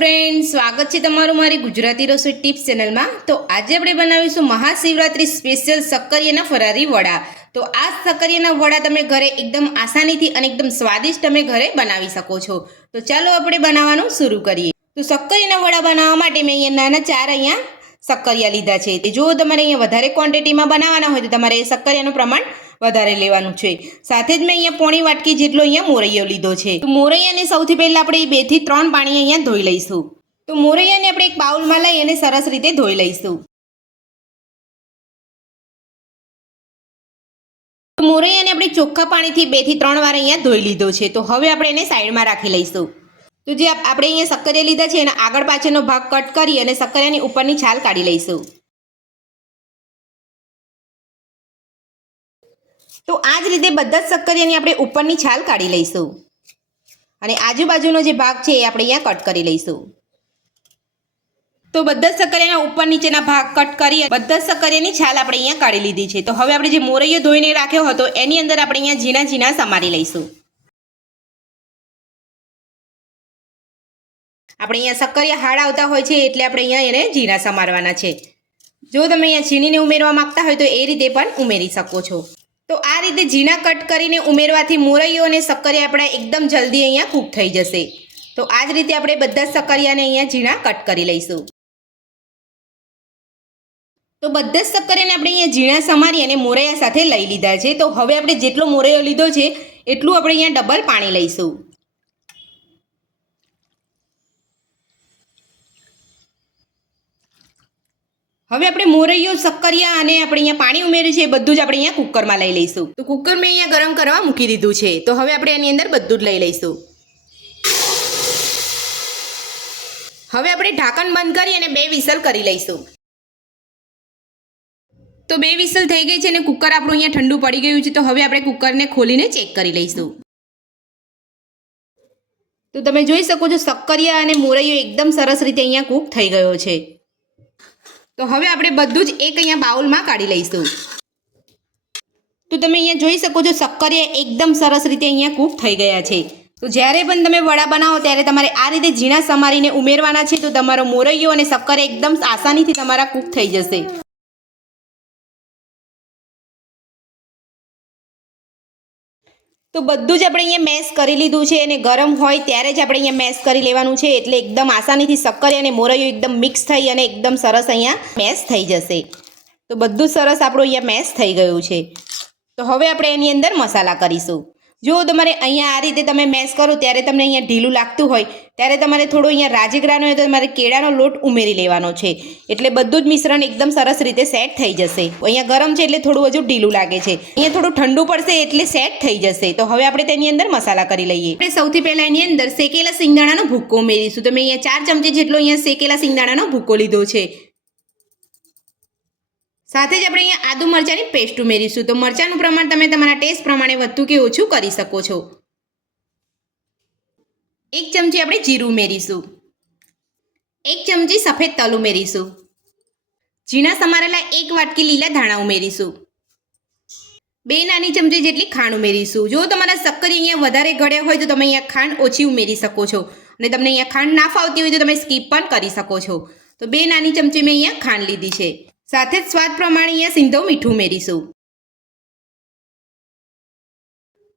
Friend સ્વાગત છે તમારું મારી ગુજરાતી રસોઈ ટિપ્સ ચેનલમાં તો આજે આપણે બનાવીશું મહાશિવરાત્રી સ્પેશિયલ સક્કરિયાના ફરારી વડા. તો આ સક્કરિયાના વડા તમે ઘરે એકદમ આસાનીથી અને એકદમ સ્વાદિષ્ટ તમે ઘરે બનાવી શકો છો. તો ચાલો આપણે બનાવવાનું શરૂ કરીએ. તો સક્કરિયાના વડા બનાવવા માટે મેં અહીંયા નાના ચાર અહીંયા સક્કરિયા લીધા છે. જો તમારે અહીંયા વધારે ક્વોન્ટિટીમાં બનાવવાના હોય તો તમારે સક્કરિયાનું પ્રમાણ વધારે લેવાનું છે. સાથે જ મેં અહીંયા પોણી વાટકી જેટલો અહીંયા મોરૈયો લીધો છે. મોરૈયાને સૌથી પહેલાં આપણે બેથી ત્રણ પાણી અહીંયા ધોઈ લઈશું. તો મોરૈયાને આપણે એક બાઉલમાં લઈ અને સરસ રીતે ધોઈ લઈશું. મોરૈયાને આપણે ચોખ્ખા પાણીથી બેથી ત્રણ વાર અહીંયા ધોઈ લીધો છે. તો હવે આપણે એને સાઈડમાં રાખી લઈશું. તો જે આપણે અહીંયા સક્કરિયા લીધા છે, એના આગળ પાછળનો ભાગ કટ કરી અને સક્કરિયાની ઉપરની છાલ કાઢી લઈશું. તો આ જ રીતે બધા જ સક્કરિયાની આપણે ઉપરની છાલ કાઢી લઈશું. અને આજુબાજુનો જે ભાગ છે એ આપણે અહીંયા કટ કરી લઈશું. તો બધા જ સક્કરિયાના ઉપર નીચેના ભાગ કટ કરી બધા જ સક્કરિયાની છાલ આપણે અહીંયા કાઢી લીધી છે. તો હવે આપણે જે મોરૈયો ધોઈને રાખ્યો હતો, એની અંદર આપણે અહીંયા ઝીણા ઝીણા સમારી લઈશું. આપણે અહીંયા સક્કરિયા હાડ આવતા હોય છે એટલે આપણે અહીંયા એને ઝીણા સમારવાના છે. જો તમે અહીંયા છીણીને ઉમેરવા માગતા હોય તો એ રીતે પણ ઉમેરી શકો છો. તો આ રીતે ઝીણા કટ કરીને ઉમેરવાથી મોરૈયો અને સક્કરિયા આપણા એકદમ જલ્દી અહીંયા કૂક થઈ જશે. તો આ જ રીતે આપણે બધા સક્કરિયાને અહીંયા ઝીણા કટ કરી લઈશું. તો બધા જ સક્કરિયાને આપણે અહીંયા ઝીણા સમારી અને મોરૈયા સાથે લઈ લીધા છે. તો હવે આપણે જેટલો મોરૈયો લીધો છે, એટલું આપણે અહીંયા ડબલ પાણી લઈશું. હવે આપણે મોરૈયો, સક્કરિયા અને આપણે અહીંયા પાણી ઉમેર્યું છે એ બધું જ આપણે અહીંયા કુકરમાં લઈ લઈશું. તો કુકર મેં અહીંયા ગરમ કરવા મૂકી દીધું છે. તો હવે આપણે એની અંદર બધું જ લઈ લઈશું. હવે આપણે ઢાંકણ બંધ કરી અને બે વિસલ કરી લઈશું. તો બે વિસલ થઈ ગઈ છે અને કુકર આપણું અહીંયા ઠંડુ પડી ગયું છે. તો હવે આપણે કુકરને ખોલીને ચેક કરી લઈશું. તો તમે જોઈ શકો છો, સક્કરિયા અને મોરૈયો એકદમ સરસ રીતે અહીંયા કૂક થઈ ગયો છે. તો હવે આપણે બધું જ એક અહીંયા બાઉલમાં કાઢી લઈશું. તો તમે અહીંયા જોઈ શકો છો સક્કરિયા એકદમ સરસ રીતે અહીંયા કૂક થઈ ગયા છે. તો જ્યારે પણ તમે વડા બનાવો ત્યારે તમારે આ રીતે ઝીણા સમારીને ઉમેરવાના છે. તો તમારો મોરૈયો અને સક્કરિયા એકદમ આસાનીથી તમારા કૂક થઈ જશે. તો બધું જ આપણે અહીંયા મેશ કરી લીધું છે અને ગરમ હોય ત્યારે જ આપણે અહીંયા મેશ કરી લેવાનું છે એટલે એકદમ આસાનીથી સક્કરિયા અને મોરૈયું એકદમ મિક્સ થઈ અને એકદમ સરસ અહીંયા મેશ થઈ જશે. તો બધું સરસ આપણું અહીંયા મેશ થઈ ગયું છે. તો હવે આપણે એની અંદર મસાલા કરીશું. જો તમારે અહીંયા આ રીતે તમે મેશ કરો ત્યારે તમને અહીંયા ઢીલું લાગતું હોય, ત્યારે તમારે થોડું અહીંયા રાજગરાનો હોય તો તમારે કેળાનો લોટ ઉમેરી લેવાનો છે. એટલે બધું જ મિશ્રણ એકદમ સરસ રીતે સેટ થઈ જશે. અહીંયા ગરમ છે એટલે થોડું હજુ ઢીલું લાગે છે. અહીંયા થોડું ઠંડુ પડશે એટલે સેટ થઈ જશે. તો હવે આપણે તેની અંદર મસાલા કરી લઈએ. આપણે સૌથી પહેલાં એની અંદર શેકેલા સિંગદાણાનો ભૂક્કો ઉમેરીશું. તો મેં અહીંયા ચાર ચમચી જેટલો અહીંયા શેકેલા સિંગદાણાનો ભૂક્કો લીધો છે. સાથે જ આપણે અહીંયા આદુ મરચાંની પેસ્ટ ઉમેરીશું. તો મરચાંનું પ્રમાણ તમે તમારા ટેસ્ટ પ્રમાણે વધતું કે ઓછું કરી શકો છો. એક ચમચી આપણે જીરું ઉમેરીશું. એક ચમચી સફેદ તલ ઉમેરીશું. ઝીણા સમારેલા એક વાટકી લીલા ધાણા ઉમેરીશું. બે નાની ચમચી જેટલી ખાંડ ઉમેરીશું. જો તમારા શક્કરી અહીંયા વધારે ગળ્યા હોય તો તમે અહીંયા ખાંડ ઓછી ઉમેરી શકો છો. અને તમને અહીંયા ખાંડ ના ફાવતી હોય તો તમે સ્કીપ પણ કરી શકો છો. તો બે નાની ચમચી મેં અહીંયા ખાંડ લીધી છે. સાથે જ સ્વાદ પ્રમાણે અહીંયા સિંધો મીઠું ઉમેરીશું.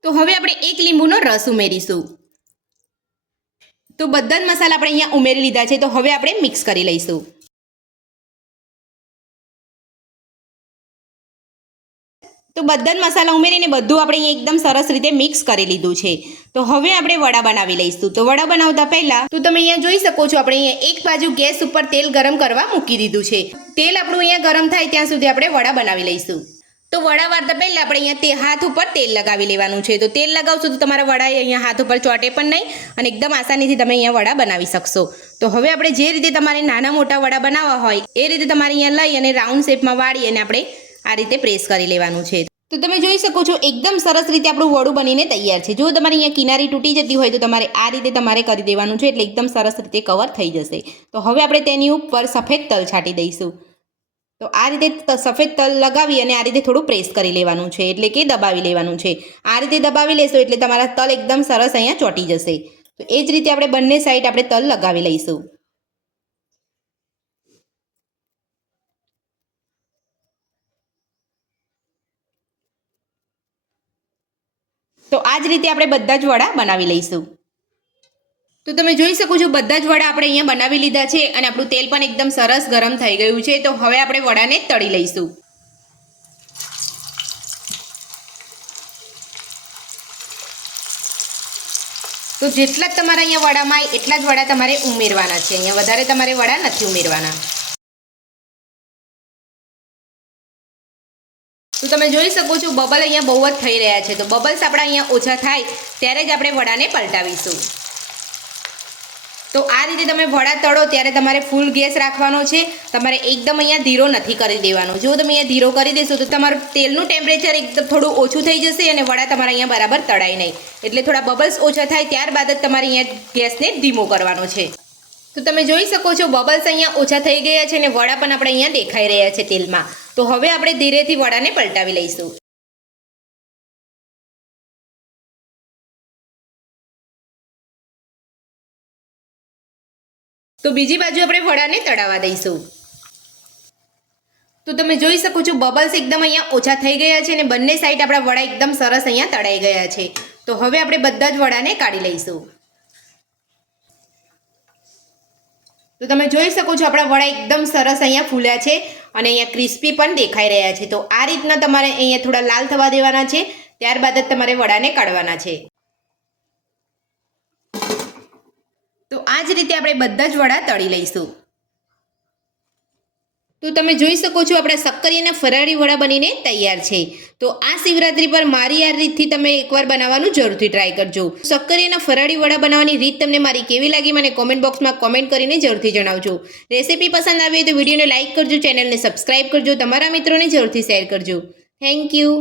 તો હવે આપણે એક લીંબુનો રસ ઉમેરીશું. તો બધા જ મસાલા આપણે અહીંયા ઉમેરી લીધા છે, તો હવે આપણે મિક્સ કરી લઈશું. તો બધા જ મસાલા ઉમેરીને બધું આપણે એકદમ સરસ રીતે મિક્સ કરી લીધું છે. તો હવે આપણે વડા બનાવી લઈશું. તો વડા બનાવતા પહેલાં તો તમે અહીંયા જોઈ શકો છો, આપણે અહીંયા એક બાજુ ગેસ ઉપર તેલ ગરમ કરવા મૂકી દીધું છે. તેલ આપણું અહીંયા ગરમ થાય ત્યાં સુધી આપણે વડા બનાવી લઈશું. તો વડા વાળતા પહેલાં આપણે અહીંયા તે હાથ ઉપર તેલ લગાવી લેવાનું છે. તો તેલ લગાવશો તો તમારા વડા અહીંયા હાથ ઉપર ચોટે પણ નહીં અને એકદમ આસાનીથી તમે અહીંયા વડા બનાવી શકશો. તો હવે આપણે જે રીતે તમારે નાના મોટા વડા બનાવવા હોય, એ રીતે તમારે અહીંયા લઈ અને રાઉન્ડ શેપમાં વાળી અને આપણે આ રીતે પ્રેસ કરી લેવાનું છે. તો તમે જોઈ શકો છો, એકદમ સરસ રીતે આપણું વડું બનીને તૈયાર છે. જો તમારે અહીંયા કિનારી તૂટી જતી હોય તો તમારે આ રીતે તમારે કરી દેવાનું છે, એટલે એકદમ સરસ રીતે કવર થઈ જશે. તો હવે આપણે તેની ઉપર સફેદ તલ છાંટી દઈશું. તો આ રીતે સફેદ તલ લગાવી અને આ રીતે થોડું પ્રેસ કરી લેવાનું છે, એટલે કે દબાવી લેવાનું છે. આ રીતે દબાવી લેશો એટલે તમારા તલ એકદમ સરસ અહીંયા ચોંટી જશે. તો એ જ રીતે આપણે બંને સાઈડ આપણે તલ લગાવી લઈશું. તો આ જ રીતે આપણે બધા જ વડા બનાવી લઈશું. તો તમે જોઈ શકો છો, બધા જ વડા આપણે અહીંયા બનાવી લીધા છે અને આપણું તેલ પણ એકદમ સરસ ગરમ થઈ ગયું છે. તો હવે આપણે વડાને તળી લઈશું. તો જેટલા જ તમારા અહીંયા વડામાં આવે એટલા જ વડા તમારે ઉમેરવાના છે. અહીંયા વધારે તમારે વડા નથી ઉમેરવાના. તો તમે જોઈ શકો છો, બબલ અહીંયા બહુ જ થઈ રહ્યા છે. તો બબલ્સ આપણા અહીંયા ઓછા થાય, ત્યારે જ આપણે વડાને પલટાવીશું. તો આ રીતે તમે વડા તળો, ત્યારે તમારે ફૂલ ગેસ રાખવાનો છે. તમારે એકદમ અહીંયા ધીરો નથી કરી દેવાનો. જો તમે અહીંયા ધીરો કરી દેશો, તો તમારું તેલનું ટેમ્પરેચર એકદમ થોડું ઓછું થઈ જશે અને વડા તમારા અહીંયા બરાબર તળાય નહીં. એટલે થોડા બબલ્સ ઓછા થાય, ત્યારબાદ જ તમારે અહીંયા ગેસને ધીમો કરવાનો છે. તો તમે જોઈ શકો છો બબલ્સ અહીંયા ઓછા થઈ ગયા છે અને વડા પણ આપણે અહીંયા દેખાઈ રહ્યા છે તેલમાં. તો હવે આપણે ધીરેથી વડાને પલટાવી લઈશું. તો બીજી બાજુ આપણે વડાને તળાવવા દઈશું. તો તમે જોઈ શકો છો બબલ્સ એકદમ અહીંયા ઓછા થઈ ગયા છે અને બંને સાઈડ આપણા વડા એકદમ સરસ અહીંયા તળાઈ ગયા છે. તો હવે આપણે બધા જ વડાને કાઢી લઈશું. તો તમે જોઈ શકો છો આપણા વડા એકદમ સરસ અહીંયા ફૂલ્યા છે અને અહીંયા ક્રિસ્પી પણ દેખાઈ રહ્યા છે. તો આ રીતના તમારે અહીંયા થોડા લાલ થવા દેવાના છે, ત્યારબાદ જ તમારે વડાને કાઢવાના છે. તો આ જ રીતે આપણે બધા જ વડા તળી લઈશું. તો તમે જોઈ શકો છો, આપણા શક્કરિયાના ફરાળી વડા બનીને તૈયાર છે. તો આ શિવરાત્રી પર મારી આ રીતથી તમે એકવાર બનાવવાનું જરૂરથી ટ્રાય કરજો. શક્કરિયાના ફરાળી વડા બનાવવાની રીત તમને મારી કેવી લાગી, મને કોમેન્ટ બોક્સમાં કોમેન્ટ કરીને જરૂરથી જણાવજો. રેસીપી પસંદ આવી તો વિડીયોને લાઇક કરજો ચેનલને સબસ્ક્રાઇબ કરજો, તમારા મિત્રોને જરૂરથી શેર કરજો. Thank you